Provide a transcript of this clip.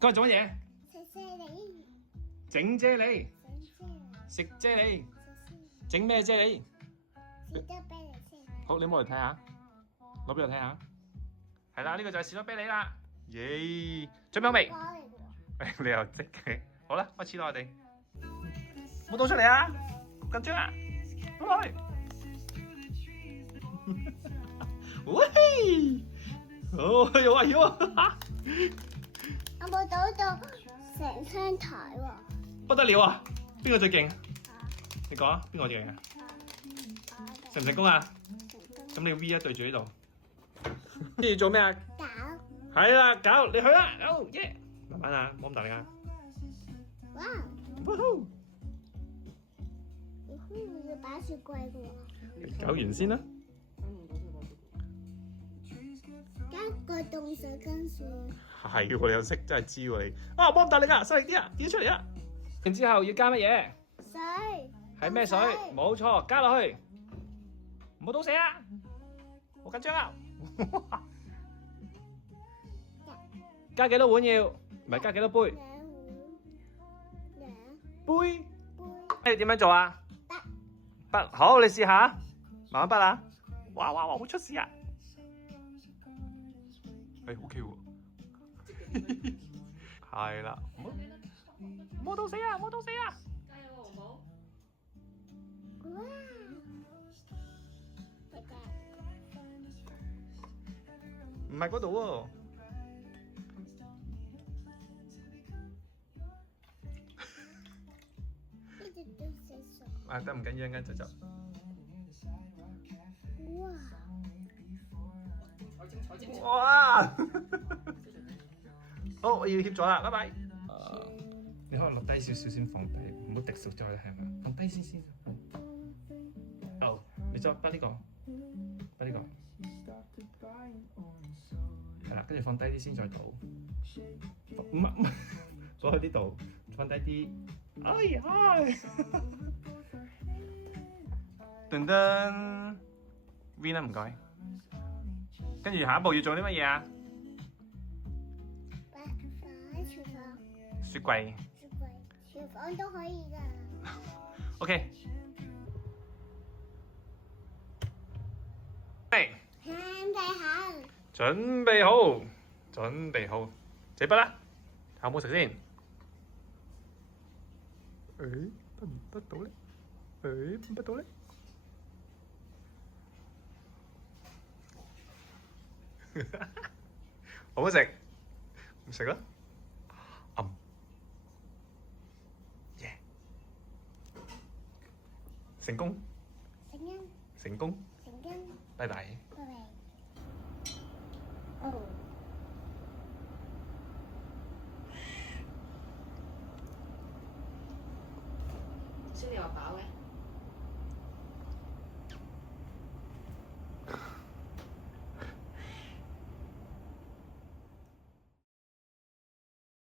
今日做乜嘢？食啫喱，整啫喱，食啫食啫喱，喱，整咩啫喱？士多啤梨先。好，你攞嚟睇下，攞俾我睇下。係啦，呢個就係士多啤梨啦。耶！準備好未？歌嚟喎。你又識嘅。好啦，開始啦我哋。冇倒出嚟啊！緊張啊！好落去。喂！哦，有啊有啊！我冇倒到成張台喎。不得了啊！邊個最勁？你講啊，邊個最勁啊？成唔成功啊？咁你 V 一對住呢度。跟住做咩啊？搞。係啦，搞你去啦，好耶！慢慢啊，冇咁大力啊。哇！哇呼！要擺雪櫃嘅喎。搞完先啦。加個凍水跟住。係喎，你又識真係知喎你。啊，冇咁大力啊，細力啲啊，跌出嚟啊！然之後要加乜嘢？水。係咩水？冇錯，加落去。唔好倒瀉啊！好緊張啊！加幾多碗要？唔係加幾多杯？兩杯。杯。你點樣做啊？筆好，你試下，慢慢筆啊！哇哇哇，好出事啊！OK 喎，係啦，唔好倒死啊！唔好倒死啊！加油喎，好唔好？哇！唔係嗰度喎。呢隻都死熟。啊，得唔緊要，一陣間就走。哇！彩晶。哇！好，我要協助啦，拜拜。你可能落低少少先放低，唔好滴熟咗係咪？放低先。好，你再筆呢個，筆呢個。係啦，跟住放低啲先再倒。唔係，放喺呢度，放低啲。哎呀！噔噔 ，Win 啦，唔該。跟住下一步要做啲乜嘢啊？擺廚房。雪櫃。雪櫃、廚房都可以㗎。OK。嚟。準備好，準備好，這筆啦，好唔好食先？誒，得唔得到咧？誒，唔得到咧？好唔好食？唔食啦。耶！成功。成功。拜拜。哦。先你話飽嘅。